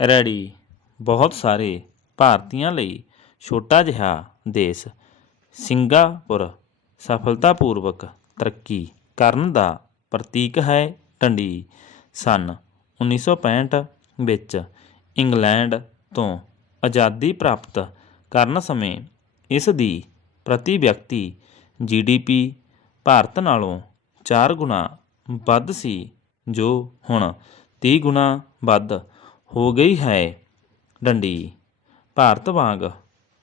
Ready. ਬਹੁਤ ਸਾਰੇ ਭਾਰਤੀਆਂ ਲਈ ਛੋਟਾ ਜਿਹਾ ਦੇਸ਼ ਸਿੰਗਾਪੁਰ ਸਫਲਤਾਪੂਰਵਕ ਤਰੱਕੀ ਕਰਨ ਦਾ ਪ੍ਰਤੀਕ ਹੈ ਡੰਡੀ ਸਨ 1965 ਵਿੱਚ ਇੰਗਲੈਂਡ ਤੋਂ ਆਜ਼ਾਦੀ ਪ੍ਰਾਪਤ ਕਰਨ ਸਮੇਂ ਇਸ ਦੀ ਪ੍ਰਤੀ ਵਿਅਕਤੀ ਜੀਡੀਪੀ ਭਾਰਤ ਨਾਲੋਂ 4 ਗੁਣਾ ਵੱਧ ਸੀ, ਜੋ ਹੁਣ 30 ਗੁਣਾ ਵੱਧ ਹੋ ਗਈ ਹੈ। ਡੰਡੀ, ਭਾਰਤ ਵਾਂਗ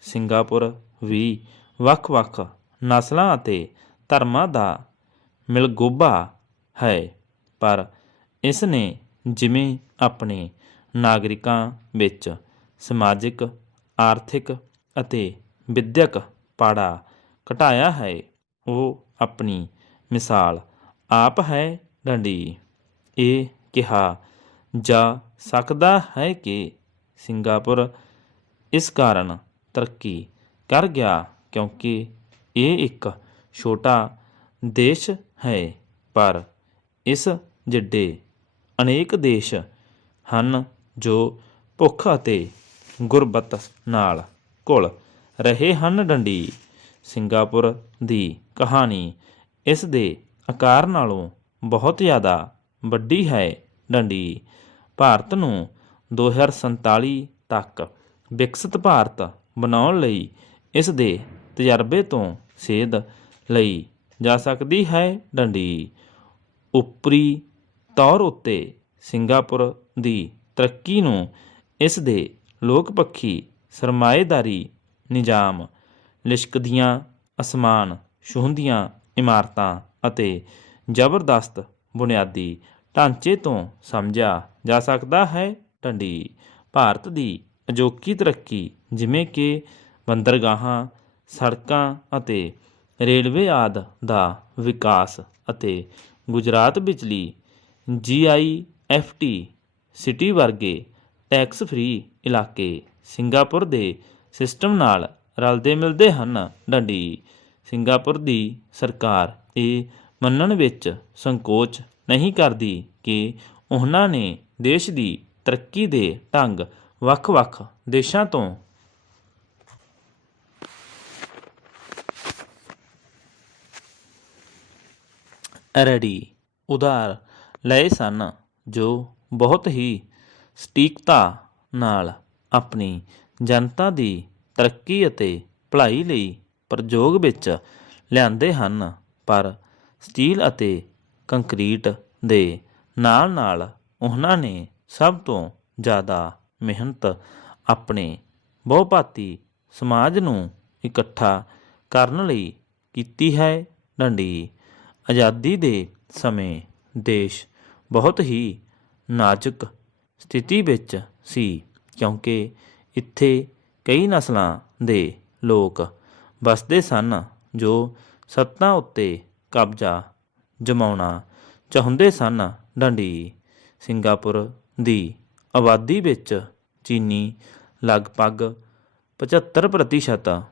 ਸਿੰਗਾਪੁਰ ਵੀ ਵੱਖ-ਵੱਖ ਨਸਲਾਂ ਅਤੇ ਧਰਮਾਂ ਦਾ ਮਿਲਗੋਬਾ ਹੈ। ਪਰ ਇਸ ਨੇ ਜਿਵੇਂ ਆਪਣੇ ਨਾਗਰਿਕਾਂ ਵਿੱਚ ਸਮਾਜਿਕ, ਆਰਥਿਕ ਅਤੇ ਵਿਦਿਅਕ ਪਾੜਾ ਘਟਾਇਆ ਹੈ, ਉਹ ਆਪਣੀ ਮਿਸਾਲ ਆਪ ਹੈ। ਡੰਡੀ, ਇਹ ਕਿਹਾ ਜਾ ਸਕਦਾ ਹੈ ਕਿ ਸਿੰਗਾਪੁਰ ਇਸ ਕਾਰਨ ਤਰੱਕੀ ਕਰ ਗਿਆ ਕਿਉਂਕਿ ਇਹ ਇੱਕ ਛੋਟਾ ਦੇਸ਼ ਹੈ, ਪਰ ਇਸ ਜਿੱਡੇ ਅਨੇਕ ਦੇਸ਼ ਹਨ ਜੋ ਭੁੱਖ ਅਤੇ ਗੁਰਬਤ ਨਾਲ ਘੁਲ ਰਹੇ ਹਨ। ਡੰਡੀ, ਸਿੰਗਾਪੁਰ ਦੀ ਕਹਾਣੀ ਇਸ ਦੇ ਆਕਾਰ ਨਾਲੋਂ ਬਹੁਤ ਜ਼ਿਆਦਾ ਵੱਡੀ ਹੈ। ਡੰਡੀ ਭਾਰਤ ਨੂੰ 2047 ਤੱਕ ਵਿਕਸਿਤ ਭਾਰਤ ਬਣਾਉਣ ਲਈ ਇਸ ਦੇ ਤਜਰਬੇ ਤੋਂ ਸੇਧ ਲਈ ਜਾ ਸਕਦੀ ਹੈ ਡੰਡੀ। ਉਪਰੀ ਤੌਰ ਉੱਤੇ ਸਿੰਗਾਪੁਰ ਦੀ ਤਰੱਕੀ ਨੂੰ ਇਸ ਦੇ ਲੋਕ ਪੱਖੀ ਸਰਮਾਏਦਾਰੀ ਨਿਜ਼ਾਮ ਲਿਸ਼ਕਦੀਆਂ ਅਸਮਾਨ ਛੂਹੰਦੀਆਂ ਇਮਾਰਤਾਂ ਅਤੇ ਜ਼ਬਰਦਸਤ ਬੁਨਿਆਦੀ ਢਾਂਚੇ ਤੋਂ ਸਮਝਿਆ ਜਾ ਸਕਦਾ ਹੈ ਢੰਡੀ ਭਾਰਤ ਦੀ ਅਜੋਕੀ ਤਰੱਕੀ ਜਿਵੇਂ ਕਿ ਬੰਦਰਗਾਹਾਂ, ਸੜਕਾਂ ਅਤੇ ਰੇਲਵੇ ਆਦਿ ਦਾ ਵਿਕਾਸ ਅਤੇ ਗੁਜਰਾਤ ਵਿਚਲੀ ਜੀਆਈਐਫਟੀ ਸਿਟੀ ਵਰਗੇ ਟੈਕਸ ਫ੍ਰੀ ਇਲਾਕੇ ਸਿੰਗਾਪੁਰ ਦੇ ਸਿਸਟਮ ਨਾਲ ਰਲਦੇ ਮਿਲਦੇ ਹਨ ਡੰਡੀ ਸਿੰਗਾਪੁਰ ਦੀ ਸਰਕਾਰ ਇਹ ਮੰਨਣ ਵਿੱਚ ਸੰਕੋਚ ਨਹੀਂ ਕਰਦੀ ਕਿ ਉਹਨਾਂ ਨੇ ਦੇਸ਼ ਦੀ ਤਰੱਕੀ ਦੇ ਢੰਗ ਵੱਖ-ਵੱਖ ਦੇਸ਼ਾਂ ਤੋਂ ਰੈਡੀ ਉਧਾਰ ਲਏ ਸਨ, ਜੋ ਬਹੁਤ ਹੀ ਸਟੀਕਤਾ ਨਾਲ ਆਪਣੀ ਜਨਤਾ ਦੀ ਤਰੱਕੀ ਅਤੇ ਭਲਾਈ ਲਈ ਪ੍ਰਯੋਗ ਵਿੱਚ ਲਿਆਂਦੇ ਹਨ, ਪਰ ਸਟੀਲ ਅਤੇ ਕੰਕਰੀਟ ਦੇ ਨਾਲ-ਨਾਲ ਉਹਨਾਂ ਨੇ ਸਭ ਤੋਂ ਜ਼ਿਆਦਾ ਮਿਹਨਤ ਆਪਣੇ ਬਹੁਪਾਤੀ ਸਮਾਜ ਨੂੰ ਇਕੱਠਾ ਕਰਨ ਲਈ ਕੀਤੀ ਹੈ। ਡੰਡੀ, ਆਜ਼ਾਦੀ ਦੇ ਸਮੇਂ ਦੇਸ਼ ਬਹੁਤ ਹੀ ਨਾਜ਼ੁਕ ਸਥਿਤੀ ਵਿੱਚ ਸੀ ਕਿਉਂਕਿ ਇੱਥੇ ਕਈ ਨਸਲਾਂ ਦੇ ਲੋਕ ਵਸਦੇ ਸਨ ਜੋ ਸੱਤਾ ਉੱਤੇ ਕਬਜ਼ਾ ਜਮਾਉਣਾ ਚਾਹੁੰਦੇ ਸਨ। ਡੰਡੀ ਸਿੰਗਾਪੁਰ ਦੀ ਆਬਾਦੀ ਵਿੱਚ ਚੀਨੀ ਲਗਭਗ 75%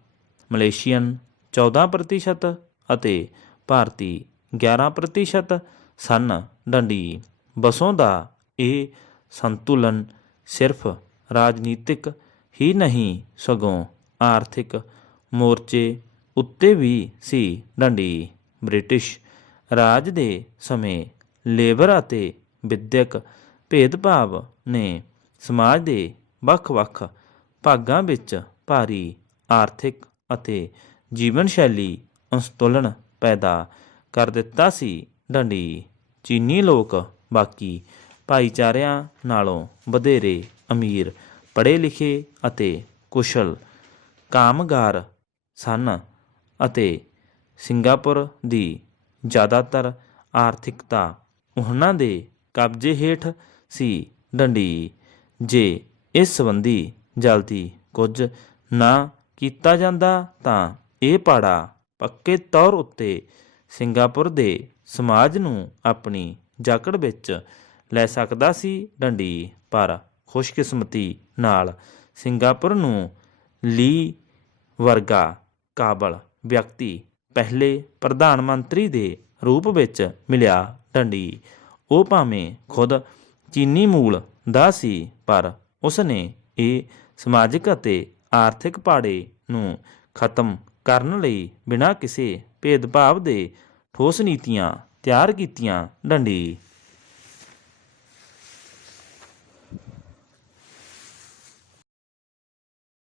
ਮਲੇਸ਼ੀਅਨ 14% ਅਤੇ ਭਾਰਤੀ 11% ਸਨ। ਡੰਡੀ ਬਸੋਂ ਦਾ ਇਹ ਸੰਤੁਲਨ ਸਿਰਫ ਰਾਜਨੀਤਿਕ ਹੀ ਨਹੀਂ, ਸਗੋਂ ਆਰਥਿਕ ਮੋਰਚੇ ਉੱਤੇ ਵੀ ਸੀ। ਡੰਡੀ ਬ੍ਰਿਟਿਸ਼ ਰਾਜ ਦੇ ਸਮੇਂ ਲੇਬਰ ਅਤੇ ਵਿਦਿਅਕ ਭੇਦਭਾਵ ਨੇ ਸਮਾਜ ਦੇ ਵੱਖ-ਵੱਖ ਭਾਗਾਂ ਵਿੱਚ ਭਾਰੀ ਆਰਥਿਕ ਅਤੇ ਜੀਵਨ ਸ਼ੈਲੀ ਅਸੰਤੁਲਨ ਪੈਦਾ ਕਰ ਦਿੱਤਾ ਸੀ। ਡੰਡੀ, ਚੀਨੀ ਲੋਕ, ਬਾਕੀ ਭਾਈਚਾਰਿਆਂ ਨਾਲੋਂ ਵਧੇਰੇ ਅਮੀਰ ਪੜ੍ਹੇ ਲਿਖੇ ਅਤੇ ਕੁਸ਼ਲ ਕਾਮਗਾਰ ਸਨ ਅਤੇ ਸਿੰਗਾਪੁਰ ਦੀ ਜ਼ਿਆਦਾਤਰ ਆਰਥਿਕਤਾ ਉਹਨਾਂ ਦੇ ਕਬਜ਼ੇ ਹੇਠ ਸੀ। ਡੰਡੀ, ਜੇ ਇਸ ਸੰਬੰਧੀ ਜਲਦੀ ਕੁਝ ਨਾ ਕੀਤਾ ਜਾਂਦਾ ਤਾਂ ਇਹ ਪਾੜਾ ਪੱਕੇ ਤੌਰ ਉੱਤੇ ਸਿੰਗਾਪੁਰ ਦੇ ਸਮਾਜ ਨੂੰ ਆਪਣੀ ਜਾਕੜ ਵਿੱਚ ਲੈ ਸਕਦਾ ਸੀ ਡੰਡੀ, ਪਰ ਖੁਸ਼ਕਿਸਮਤੀ ਨਾਲ ਸਿੰਗਾਪੁਰ ਨੂੰ ਲੀ ਵਰਗਾ ਕਾਬਲ ਵਿਅਕਤੀ ਪਹਿਲੇ ਪ੍ਰਧਾਨ ਮੰਤਰੀ ਦੇ ਰੂਪ ਵਿੱਚ ਮਿਲਿਆ ਡੰਡੀ। ਉਹ ਭਾਵੇਂ ਖੁਦ ਚੀਨੀ ਮੂਲ ਦਾ ਸੀ, ਪਰ ਉਸ ਨੇ ਇਹ ਸਮਾਜਿਕ ਅਤੇ ਆਰਥਿਕ ਪਾੜੇ ਨੂੰ ਖਤਮ ਕਰਨ ਲਈ ਬਿਨਾਂ ਕਿਸੇ ਭੇਦਭਾਵ ਦੇ ਠੋਸ ਨੀਤੀਆਂ ਤਿਆਰ ਕੀਤੀਆਂ ਡੰਡੀ।